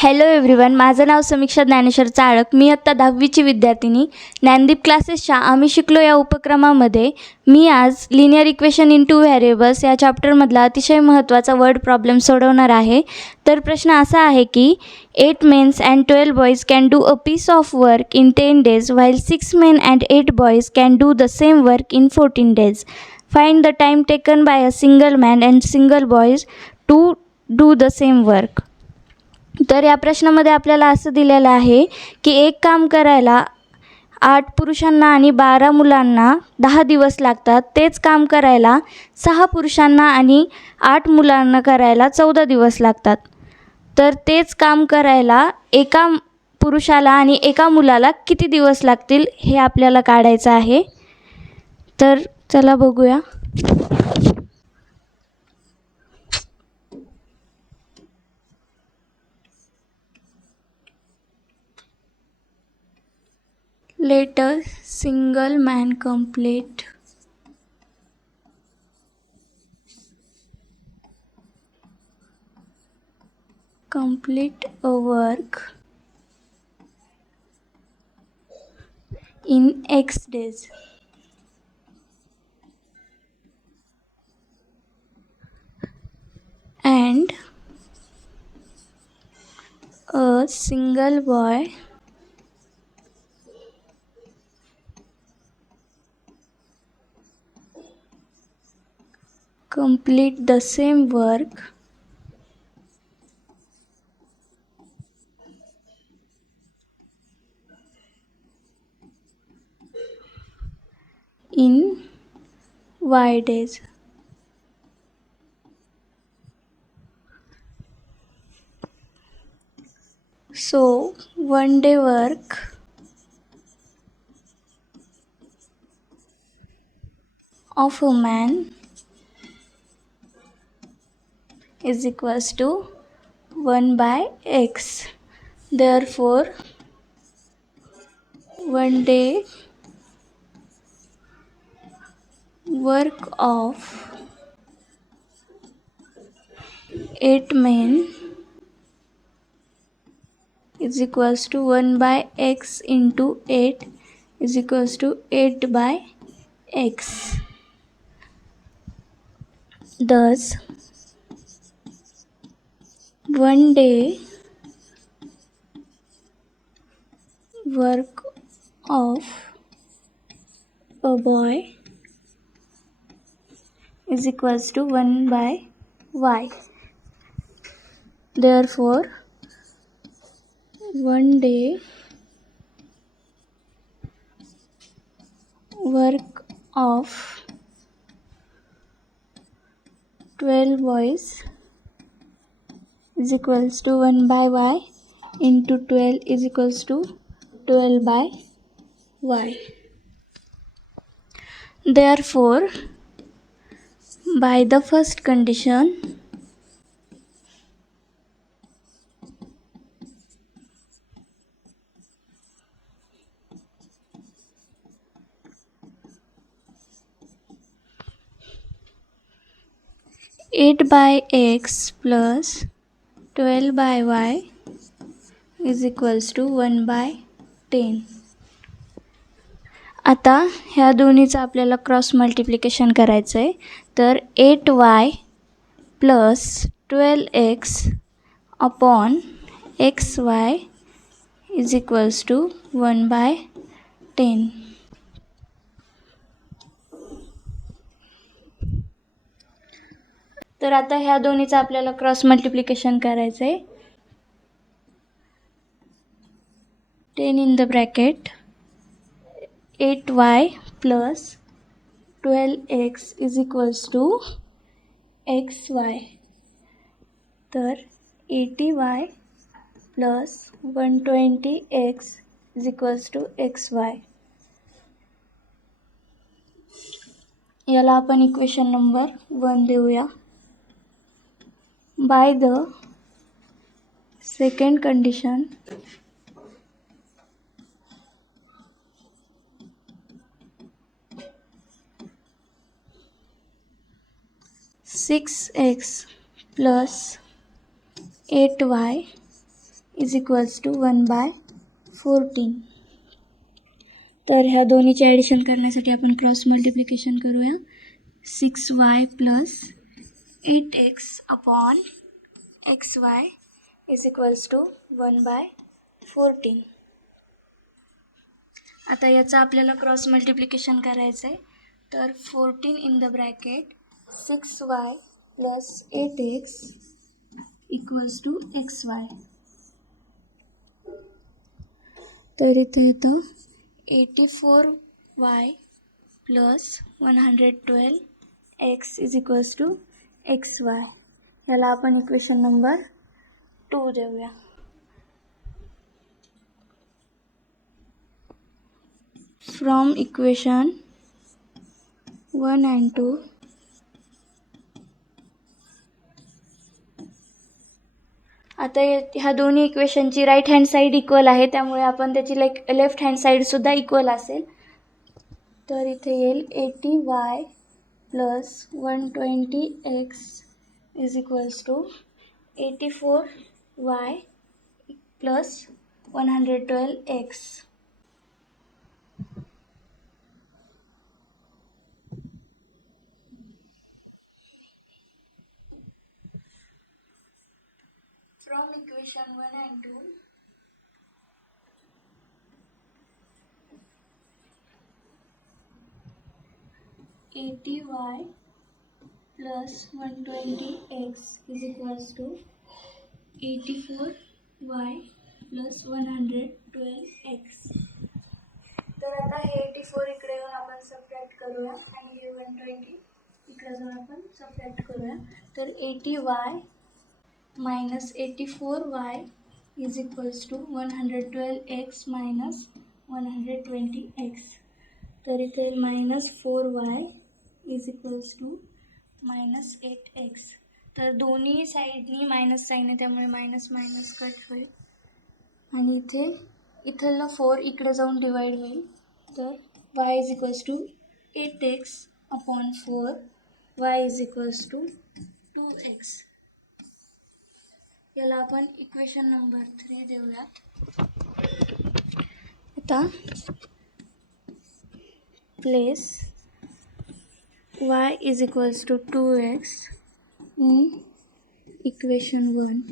Hello everyone माझं नाव समीक्षा ज्ञानेश्वर चाळक. मी आत्ता दहावीची विद्यार्थिनी. ज्ञानदीप क्लासेसच्या आम्ही शिकलो या उपक्रमामध्ये. मी आज linear equation in two variables या चॅप्टरमधला अतिशय महत्त्वाचा वर्ड प्रॉब्लेम सोडवणार आहे. तर प्रश्न असा आहे की eight mens and twelve boys can do a piece of work in ten days while six men and eight boys can do the same work in fourteen days find the time taken by a single man and single boys to do the same work तर या प्रश्नामध्ये आपल्याला असं दिलेलं आहे की एक काम करायला आठ पुरुषांना आणि बारा मुलांना दहा दिवस लागतात. तेच काम करायला सहा पुरुषांना आणि आठ मुलांना करायला चौदा दिवस लागतात. तर तेच काम करायला एका पुरुषाला आणि एका मुलाला किती दिवस लागतील हे आपल्याला काढायचं आहे. तर चला बघूया. A single man complete. Complete a work in x days. And a single boy complete the same work. In y days so one day work. Of a man is equals to 1 by x. Therefore, one day work of 8 men is equals to 1 by x into 8 is equals to 8 by x. Thus, one day work of a boy is equals to 1 by y. Therefore one day work of 12 boys is equals to 1 by y into 12 is equals to 12 by y. Therefore, by the first condition, eight by x plus 12 by y is equals to 1 by 10 आता ह्या दोन्हीचं आपल्याला cross multiplication करायचं आहे तर eight y plus twelve x upon x y is equals to one by ten. तर आता ह्या दोन्हीचं आपल्याला क्रॉस मल्टिप्लिकेशन करायचं आहे ten in the bracket eight y plus twelve x is equals to x y तर eighty y plus one twenty x is equals to x y याला आपण इक्वेशन नंबर वन देऊया. By the second condition. Six x plus eight y is equals to one by fourteen तर ह्या दोन्हीचे addition करण्यासाठी आपण cross multiplication करूया. Six y plus eight x upon x y is equals to one by fourteen आता याचं आपल्याला cross multiplication करायचं आहे. तर fourteen in the bracket six y plus eight x equals to x y तर इथे येतं eighty four y plus one hundred twelve x is equals to x y याला आपण इक्वेशन नंबर टू देऊया. From equation one and two आता ह्या दोन्ही इक्वेशनची राईट हँड साईड इक्वल आहे त्यामुळे आपण त्याची लाईक लेफ्ट हँड साईडसुद्धा इक्वल असेल. तर इथे येईल eighty y plus 120x is equals to 84y plus 112x. From equation 1 and 2, eighty y plus one twenty x is equals to eighty four y plus one hundred twelve x. तर आता हे eighty four इकडे जाऊन आपण subtract करूया आणि हे one twenty इकडे जाऊन आपण सबट्रॅक्ट करूया. तर eighty y minus eighty four y is equals to one hundred twelve x minus one hundred twenty x. तर इथे minus four y is equals to minus eight x तर दोन्ही साईडनी मायनस साईन आहे त्यामुळे मायनस मायनस कट होईल. आणि इथे इथलं फोर इकडे जाऊन डिवाईड होईल. तर y is equals to eight x upon four y is equals to two x याला आपण इक्वेशन नंबर थ्री देऊयात. आता place y is equals to two x in equation one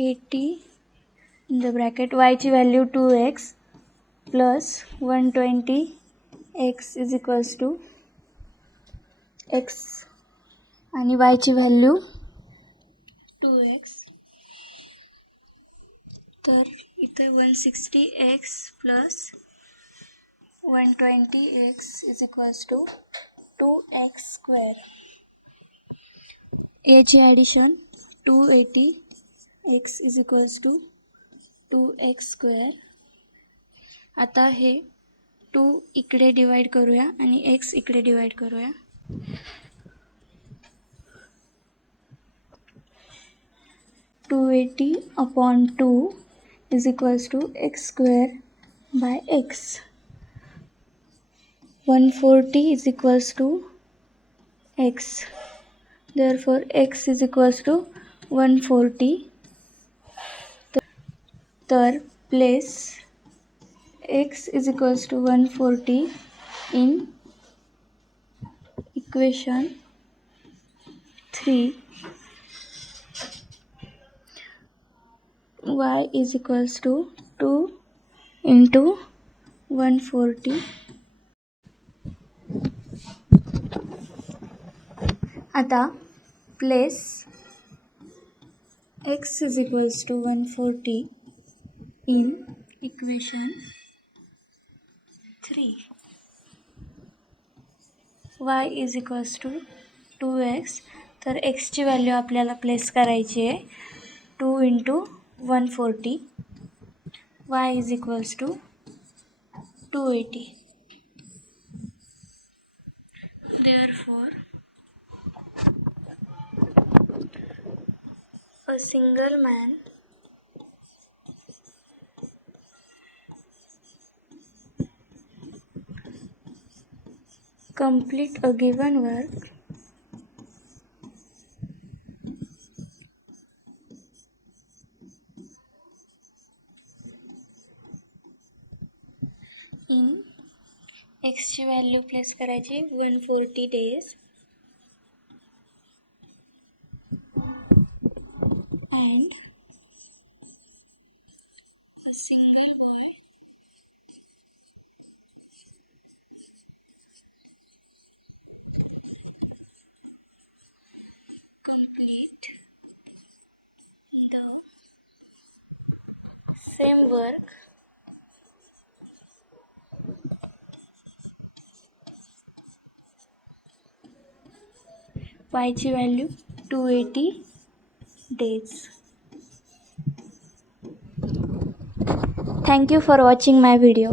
eighty in the bracket वायची value two x plus one twenty x is equals to x आणि वायची value two x तर इथे one sixty x plus one twenty x is equals to two x square. याची addition two eighty x is equals to two x square. आता हे to इकडे divide करूया आणि एक्स इकडे डिवाईड करूया. Two eighty upon two is equals to x square by x. 140 is equals to x. Therefore x is equals to 140 Third place x is equals to 140 in equation 3 y is equals to 2 into 140 आता place x is equals to 140 in equation 3 y is equals to two x तर एक्सची value आपल्याला place करायची आहे two into 140 y is equals to 280 therefore a single man complete a given work ची value place करायची one forty days and single boy complete the same work y ची value two eighty days thank you for watching my video